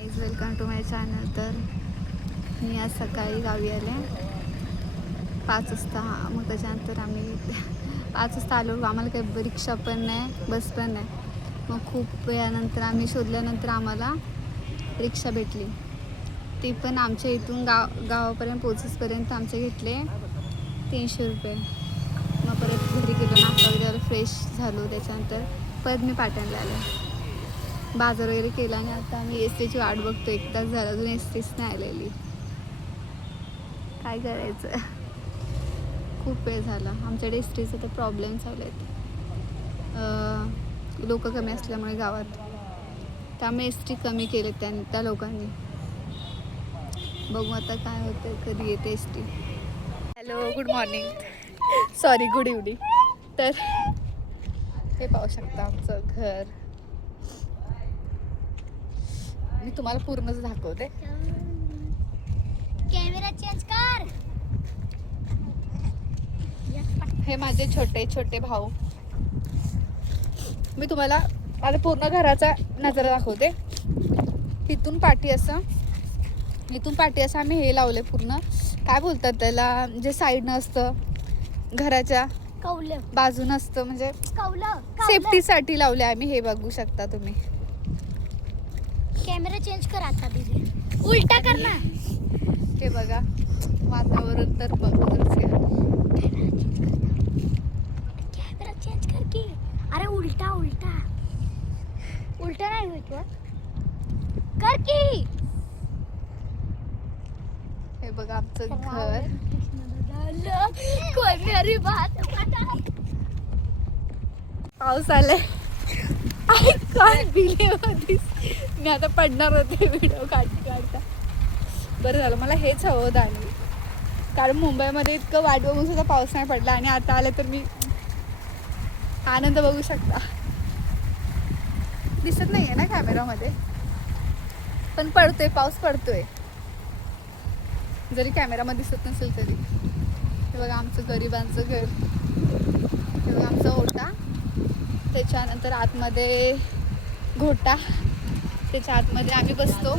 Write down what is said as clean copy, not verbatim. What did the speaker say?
Guys welcome to my channel. तर मी आज सकाळी गावी आले 5 वाजता. मग त्याच्यानंतर आम्ही 5 वाजता आलो. आम्हाला काही रिक्षा पण नाही, बस पण नाही. मग खूप वेळानंतर आम्ही शोधल्यानंतर आम्हाला रिक्षा भेटली. ती पण आमच्या इथून गावापर्यंत पोचेसपर्यंत आमचे घेतले 300 रुपये. मग परत घरी गेलो, नाश्ता वगैरे फ्रेश झालो. त्याच्यानंतर परत मी पाटणला आले, बाजार वगैरे केला आणि आता आम्ही एस टीची वाट बघतो. 1 तास झाला, अजून एस टीच नाही आलेली. काय करायचं, खूप वेळ झाला. आमच्याकडे एस टीचे तर प्रॉब्लेम चालू आहेत. लोक कमी असल्यामुळे गावात, त्यामुळे एस टी कमी केले त्या लोकांनी. बघू आता काय होतं, कधी येते S T. Hello, good morning, sorry good evening. तर हे पाहू शकता आमचं घर. मी तुम्हाला पूर्णच दाखवते. कॅमेरा चेंज कर. हे माझे छोटे छोटे भाऊ. मी तुम्हाला माझ्या पूर्ण घराचा नजारा दाखवते. इथून पाठी असं आम्ही हे लावले पूर्ण, काय बोलतात त्याला, जे साईडनं असतं घराच्या कौलं बाजून असतं, म्हणजे कौलं सेफ्टीसाठी लावले आम्ही. हे बघू शकता तुम्ही. कॅमेरा चेंज कर आता दीदी, उलटा कर ना. हे बघा वातावरण तर बघूनच घ्या. कॅमेरा चेंज कर की. अरे उलटा उलटा उलटा नाही होत कर की. हे बघा आमचं घर. कोणी बात पाऊस आलाय. मी आता पडणार होते व्हिडिओ काढता. बरं झालं, मला हेच हवं होतं. आणि कारण मुंबईमध्ये इतकं वाट बघून सुद्धा पाऊस नाही पडला, आणि आता आलं तर मी आनंद बघू शकता. दिसत नाहीये ना कॅमेरामध्ये, पण पडतोय, पाऊस पडतोय, जरी कॅमेरामध्ये दिसत नसेल तरी. हे बघा आमचं गरिबांचं घर. हे बघा आमचा ओटा, त्याच्यानंतर आतमध्ये घोटा, त्याच्या आतमध्ये आम्ही बसतो.